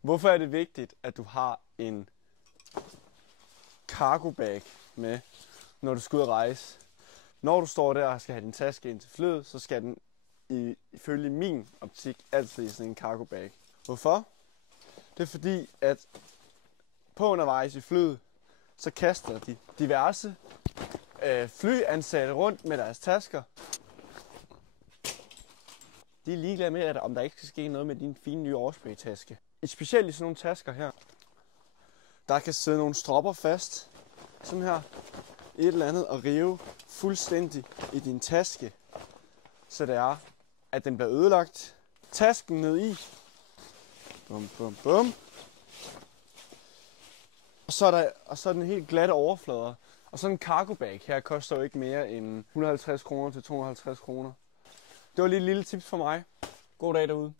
Hvorfor er det vigtigt, at du har en cargo bag med, når du skal ud at rejse? Når du står der og skal have din taske ind til flyet, så skal den ifølge min optik altid i sådan en cargo bag. Hvorfor? Det er fordi, at på undervejs i flyet, så kaster de diverse flyansatte rundt med deres tasker. De er ligeglade med, om der ikke skal ske noget med din fine nye Osprey-taske. Specielt i sådan nogle tasker her, der kan sidde nogle stropper fast, sådan her, et eller andet, og rive fuldstændig i din taske, så det er, at den bliver ødelagt. Tasken ned i. Bum, bum, bum. Og så er den helt glatte overflader. Og sådan en cargo bag her koster jo ikke mere end 150 kroner til 250 kroner. Det var lige et lille tips for mig. God dag derude.